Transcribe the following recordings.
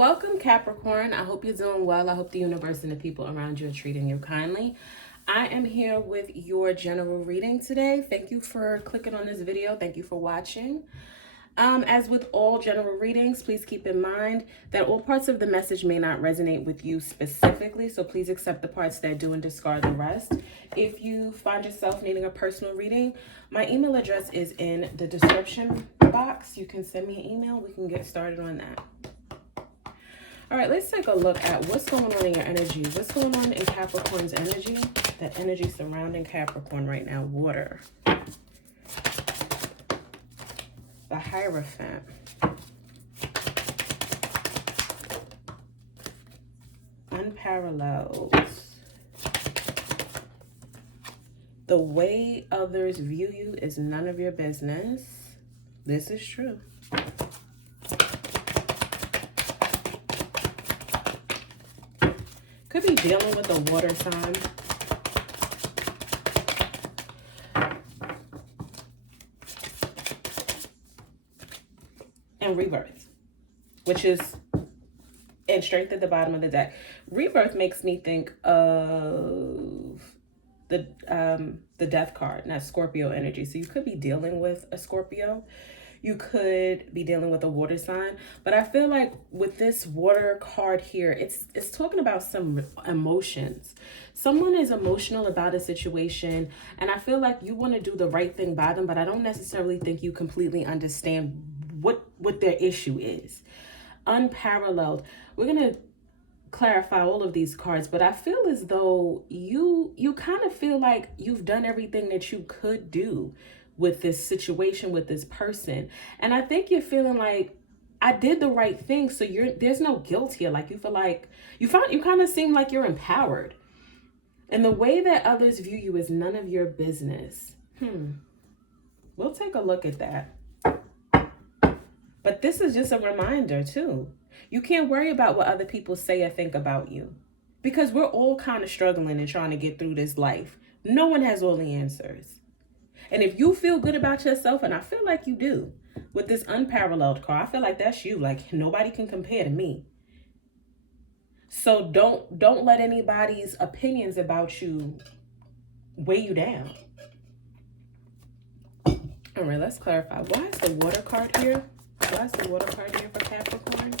Welcome, Capricorn. I hope you're doing well. I hope the universe and the people around you are treating you kindly. I am here with your general reading today. Thank you for clicking on this video. Thank you for watching. As with all general readings, please keep in mind that all parts of the message may not resonate with you specifically, so please accept the parts that do and discard the rest. If you find yourself needing a personal reading, my email address is in the description box. You can send me an email. We can get started on that. All right, let's take a look at what's going on in your energy. What's going on in Capricorn's energy? That energy surrounding Capricorn right now. Water. The Hierophant. Unparalleled. The way others view you is none of your business. This is true. Could be dealing with a water sign. And rebirth, which is in strength at the bottom of the deck. Rebirth makes me think of the death card, not Scorpio energy. So you could be dealing with a Scorpio. You could be dealing with a water sign, but I feel like with this water card here, it's talking about some emotions. Someone is emotional about a situation, and I feel like you want to do the right thing by them, but I don't necessarily think you completely understand what their issue is. Unparalleled. We're going to clarify all of these cards, but I feel as though you kind of feel like you've done everything that you could do with this situation, with this person. And I think you're feeling like, I did the right thing, so there's no guilt here. Like you feel like you kind of seem like you're empowered. And the way that others view you is none of your business. We'll take a look at that. But this is just a reminder too. You can't worry about what other people say or think about you, because we're all kind of struggling and trying to get through this life. No one has all the answers. And if you feel good about yourself, and I feel like you do, with this unparalleled card, I feel like that's you. Like nobody can compare to me. So don't let anybody's opinions about you weigh you down. All right, let's clarify. Why is the water card here? Why is the water card here for Capricorn?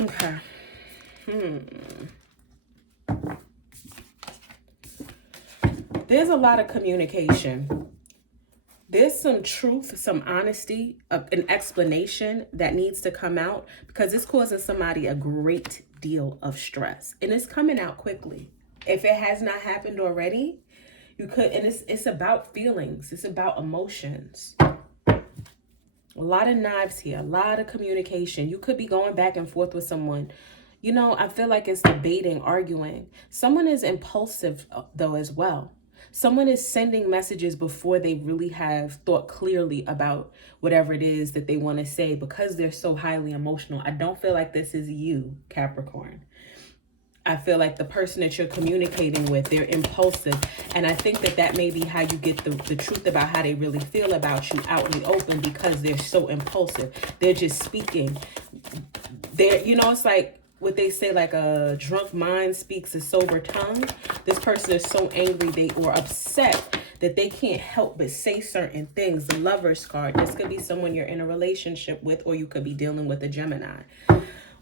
Okay. There's a lot of communication. There's some truth, some honesty, an explanation that needs to come out, because it's causing somebody a great deal of stress, and it's coming out quickly. If it has not happened already, you could, and it's about feelings. It's about emotions. A lot of knives here, a lot of communication. You could be going back and forth with someone. You know, I feel like it's debating, arguing. Someone is impulsive, though, as well. Someone is sending messages before they really have thought clearly about whatever it is that they want to say, because they're so highly emotional. I don't feel like this is you, Capricorn. I feel like the person that you're communicating with, they're impulsive. And I think that may be how you get the truth about how they really feel about you out in the open, because they're so impulsive. They're just speaking. It's like what they say, like a drunk mind speaks a sober tongue. This person is so angry or upset that they can't help but say certain things. The Lover's card. This could be someone you're in a relationship with, or you could be dealing with a Gemini.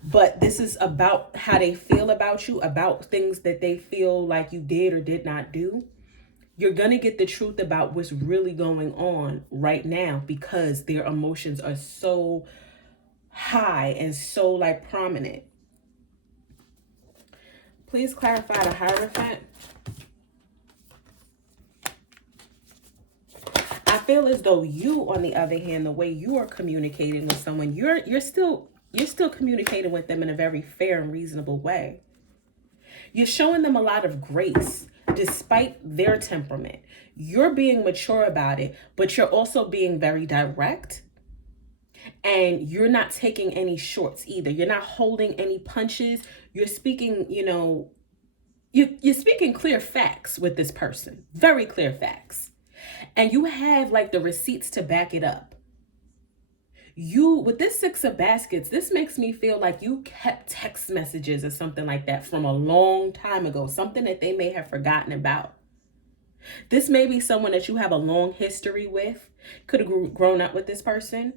But this is about how they feel about you, about things that they feel like you did or did not do. You're going to get the truth about what's really going on right now, because their emotions are so high and so like prominent. Please clarify the Hierophant. I feel as though you, on the other hand, the way you are communicating with someone, you're still communicating with them in a very fair and reasonable way. You're showing them a lot of grace despite their temperament. You're being mature about it, but you're also being very direct. And you're not taking any shorts either. You're not holding any punches. You're speaking, you're speaking clear facts with this person, very clear facts. And you have like the receipts to back it up. With this Six of Baskets, this makes me feel like you kept text messages or something like that from a long time ago, something that they may have forgotten about. This may be someone that you have a long history with, could have grown up with this person.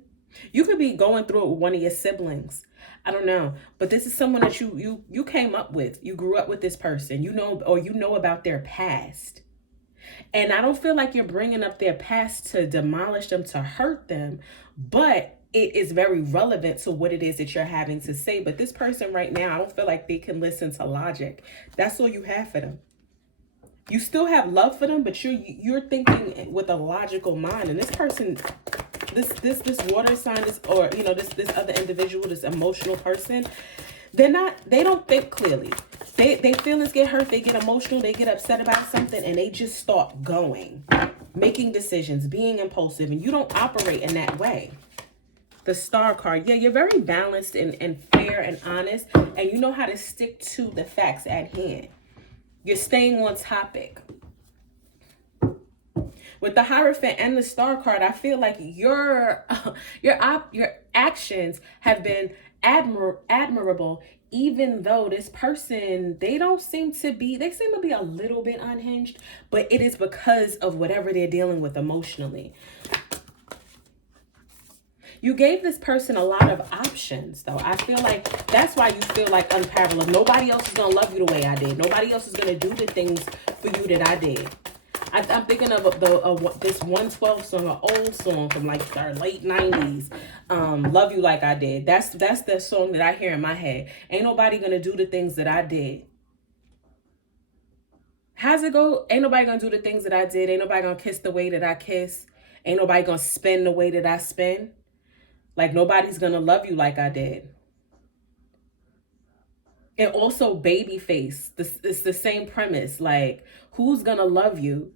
You could be going through it with one of your siblings. I don't know, but this is someone that you came up with. You grew up with this person, you know about their past. And I don't feel like you're bringing up their past to demolish them, to hurt them, but it is very relevant to what it is that you're having to say. But this person right now, I don't feel like they can listen to logic. That's all you have for them. You still have love for them, but you're thinking with a logical mind. And this person, this water sign, this other individual, this emotional person, they don't think clearly. They feelings get hurt, they get emotional, they get upset about something, and they just start going, making decisions, being impulsive, and you don't operate in that way. The Star card, yeah, you're very balanced and fair and honest, and you know how to stick to the facts at hand. You're staying on topic. With the Hierophant and the Star card, I feel like your actions have been admirable, even though this person, they seem to be a little bit unhinged, but it is because of whatever they're dealing with emotionally. You gave this person a lot of options, though. I feel like that's why you feel like unparalleled. Nobody else is going to love you the way I did. Nobody else is going to do the things for you that I did. I'm thinking of this 112 song, an old song from like the late 90s. Love You Like I Did. That's the song that I hear in my head. Ain't nobody going to do the things that I did. How's it go? Ain't nobody going to do the things that I did. Ain't nobody going to kiss the way that I kiss. Ain't nobody going to spin the way that I spin. Like nobody's going to love you like I did. And also Babyface. It's the same premise. Like, who's going to love you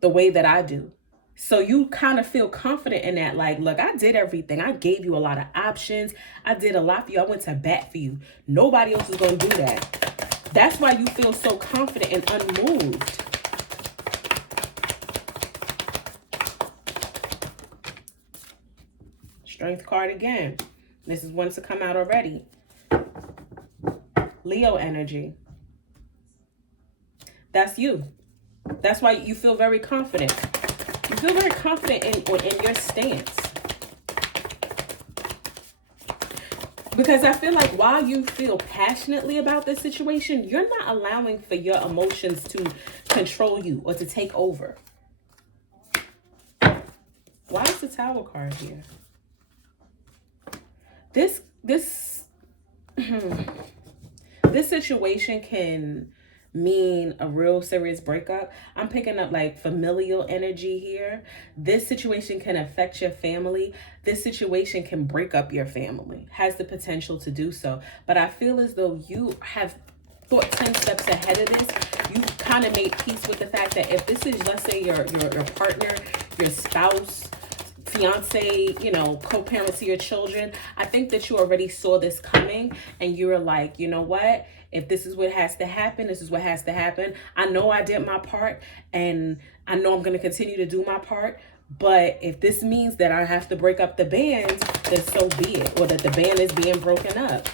the way that I do? So you kind of feel confident in that. Like, look, I did everything. I gave you a lot of options. I did a lot for you. I went to bat for you. Nobody else is going to do that. That's why you feel so confident and unmoved. Strength card again. This is one to come out already. Leo energy. That's you. That's why you feel very confident. You feel very confident in your stance. Because I feel like while you feel passionately about this situation, you're not allowing for your emotions to control you or to take over. Why is the Tower card here? This situation can mean a real serious breakup. I'm picking up like familial energy here. This situation can affect your family. This situation can break up your family. Has the potential to do so. But I feel as though you have thought 10 steps ahead of this. You kind of made peace with the fact that if this is, let's say, your partner, your spouse, fiance, co-parent to your children, I think that you already saw this coming and you were like, you know what? If this is what has to happen, this is what has to happen. I know I did my part and I know I'm going to continue to do my part. But if this means that I have to break up the band, then so be it. Or that the band is being broken up.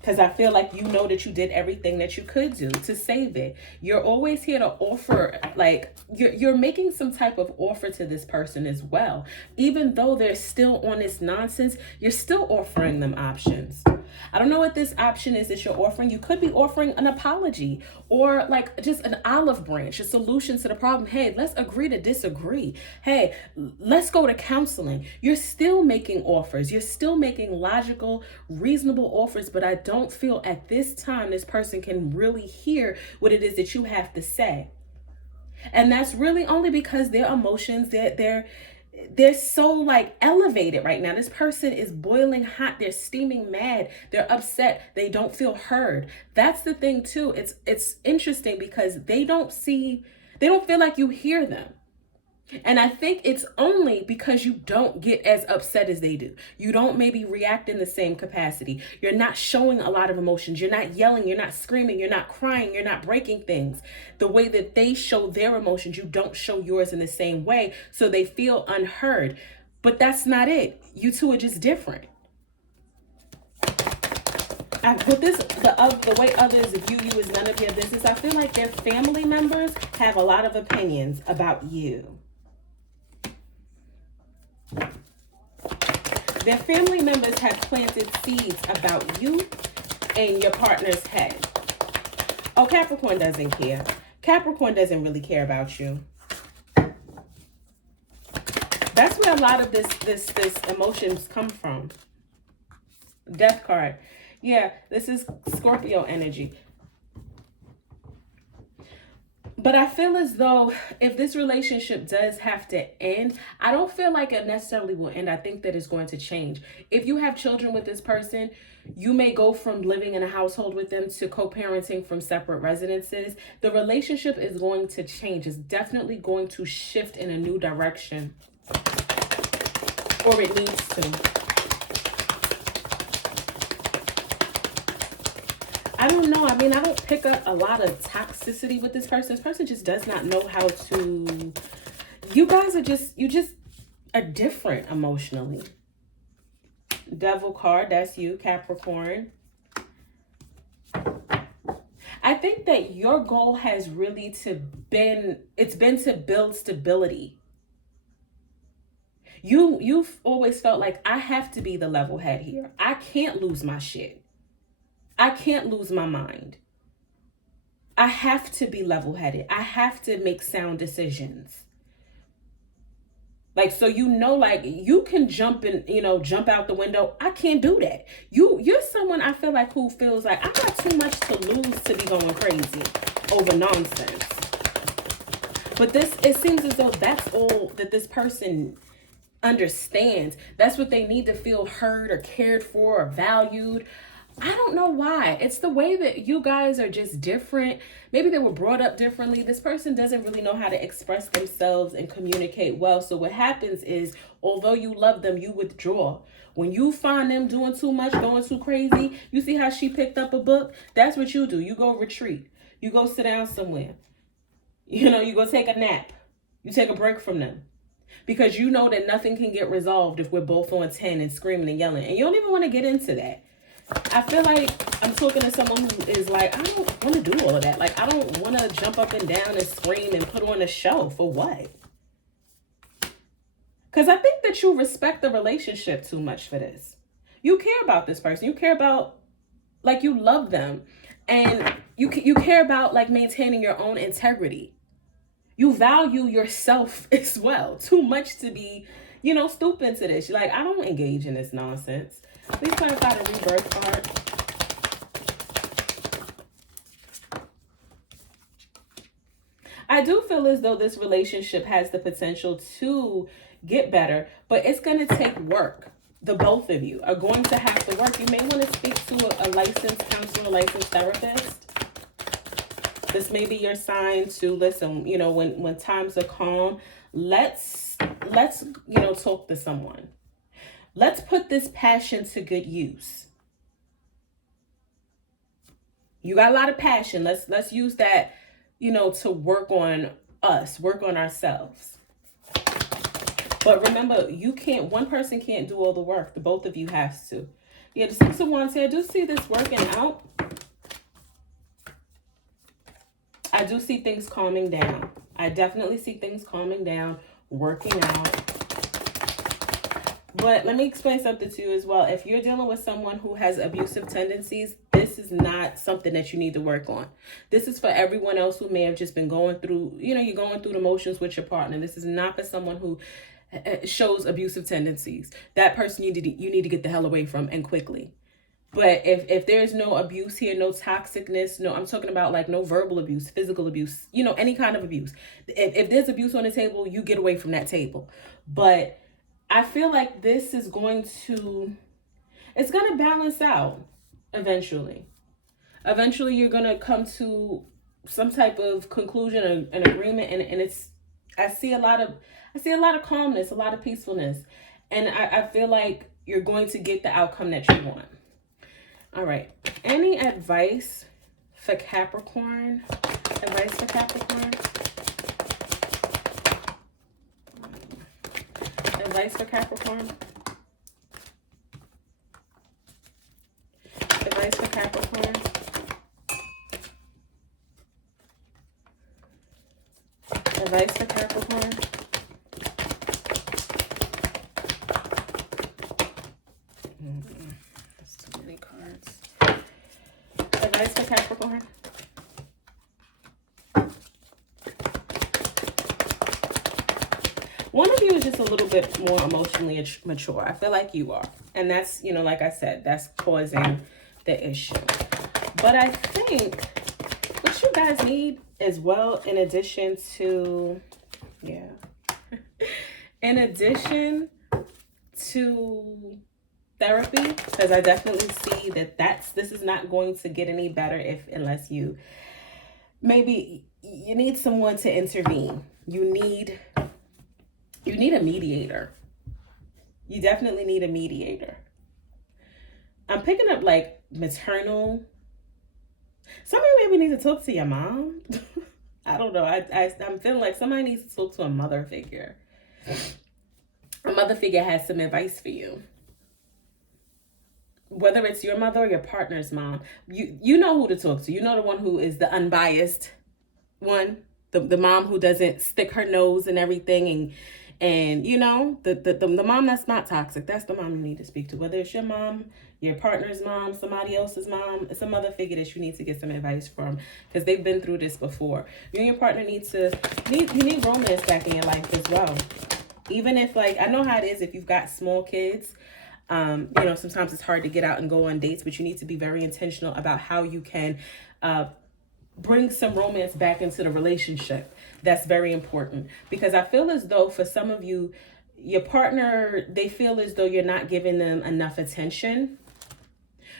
Because I feel like you know that you did everything that you could do to save it. You're always here to offer, like, you're making some type of offer to this person as well. Even though they're still on this nonsense, you're still offering them options. I don't know what this option is that you're offering. You could be offering an apology or like just an olive branch, a solution to the problem. Hey, let's agree to disagree. Hey, let's go to counseling. You're still making offers. You're still making logical, reasonable offers, but I don't feel at this time this person can really hear what it is that you have to say. And that's really only because their emotions, they're so like elevated right now. This person is boiling hot. They're steaming mad. They're upset. They don't feel heard. That's the thing too. It's interesting because they don't feel like you hear them. And I think it's only because you don't get as upset as they do. You don't maybe react in the same capacity. You're not showing a lot of emotions. You're not yelling. You're not screaming. You're not crying. You're not breaking things. The way that they show their emotions, you don't show yours in the same way. So they feel unheard. But that's not it. You two are just different. With this, the way others view you is none of your business. I feel like their family members have a lot of opinions about you. Their family members have planted seeds about you in your partner's head. Oh, Capricorn doesn't care. Capricorn doesn't really care about you. That's where a lot of this emotions come from. Death card. Yeah, this is Scorpio energy. But I feel as though if this relationship does have to end, I don't feel like it necessarily will end. I think that it's going to change. If you have children with this person, you may go from living in a household with them to co-parenting from separate residences. The relationship is going to change. It's definitely going to shift in a new direction. Or it needs to. I don't know. I mean, I don't pick up a lot of toxicity with this person. This person just does not know how to... You guys are just... You just are different emotionally. Devil card, that's you, Capricorn. I think that your goal has really been to build stability. You've always felt like I have to be the level head here. I can't lose my shit. I can't lose my mind. I have to be level-headed. I have to make sound decisions. Like, so like you can jump out the window. I can't do that. You're someone I feel like who feels like I got too much to lose to be going crazy over nonsense. But it seems as though that's all that this person understands. That's what they need to feel heard or cared for or valued. I don't know why. It's the way that you guys are just different. Maybe they were brought up differently. This person doesn't really know how to express themselves and communicate well. So what happens is, although you love them, you withdraw. When you find them doing too much, going too crazy, you see how she picked up a book? That's what you do. You go retreat. You go sit down somewhere. You go take a nap. You take a break from them. Because you know that nothing can get resolved if we're both on 10 and screaming and yelling. And you don't even want to get into that. I feel like I'm talking to someone who is like, I don't want to do all of that. Like, I don't want to jump up and down and scream and put on a show. For what? Because I think that you respect the relationship too much for this. You care about this person. You care about, like, you love them. And you care about, like, maintaining your own integrity. You value yourself as well. Too much to be, stooping to this. You're like, I don't engage in this nonsense. Please clarify the rebirth card. I do feel as though this relationship has the potential to get better, but it's going to take work. The both of you are going to have to work. You may want to speak to a licensed counselor, licensed therapist. This may be your sign to listen, when times are calm, let's talk to someone. Let's put this passion to good use. You got a lot of passion. Let's use that, to work on us, work on ourselves. But remember, one person can't do all the work. The both of you have to. Yeah, the Six of Wands here. I do see this working out. I do see things calming down. I definitely see things calming down, working out. But let me explain something to you as well. If you're dealing with someone who has abusive tendencies, this is not something that you need to work on. This is for everyone else who may have just been going through, you're going through the motions with your partner. This is not for someone who shows abusive tendencies. That person you need to get the hell away from, and quickly. But if there's no abuse here, no toxicness, I'm talking about like no verbal abuse, physical abuse, any kind of abuse. If there's abuse on the table, you get away from that table. But I feel like this is it's going to balance out eventually. Eventually, you're going to come to some type of conclusion, an agreement, and I see a lot of calmness, a lot of peacefulness. And I feel like you're going to get the outcome that you want. All right. Any advice for Capricorn? Advice for Capricorn? Advice for Capricorn? Advice for Capricorn? Advice for Capricorn? That's too many cards. Advice for Capricorn? One of you is just a little bit more emotionally mature. I feel like you are. And that's, you know, like I said, that's causing the issue. But I think what you guys need as well, in addition to, in addition to therapy, because I definitely see that this is not going to get any better unless you, maybe you need someone to intervene. You need a mediator. You definitely need a mediator. I'm picking up like maternal. Somebody maybe needs to talk to your mom. I don't know. I'm feeling like somebody needs to talk to a mother figure. A mother figure has some advice for you. Whether it's your mother or your partner's mom, you know who to talk to. You know the one who is the unbiased one. The mom who doesn't stick her nose in everything, and you know, the mom that's not toxic. That's the mom you need to speak to. Whether it's your mom, your partner's mom, somebody else's mom, it's a mother figure that you need to get some advice from, because they've been through this before. You and your partner need romance back in your life as well. Even if, like, I know how it is if you've got small kids. You know, sometimes it's hard to get out and go on dates, but you need to be very intentional about how you can bring some romance back into the relationship. That's very important, because I feel as though for some of you, your partner, they feel as though you're not giving them enough attention.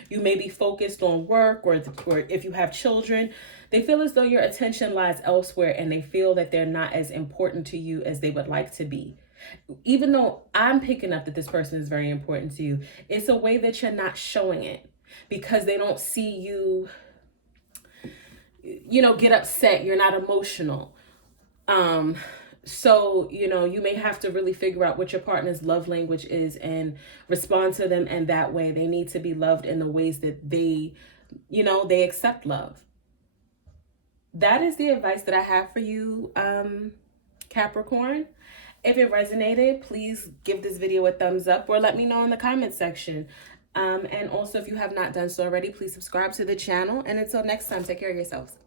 You may be focused on work, or if you have children, they feel as though your attention lies elsewhere, and they feel that they're not as important to you as they would like to be. Even though I'm picking up that this person is very important to you, it's a way that you're not showing it, because they don't see you, you know, get upset. You're not emotional. So, you know, you may have to really figure out what your partner's love language is and respond to them in that way. They need to be loved in the ways that they, you know, they accept love. That is the advice that I have for you, Capricorn. If it resonated, please give this video a thumbs up, or let me know in the comment section. And also, if you have not done so already, please subscribe to the channel. And until next time, take care of yourselves.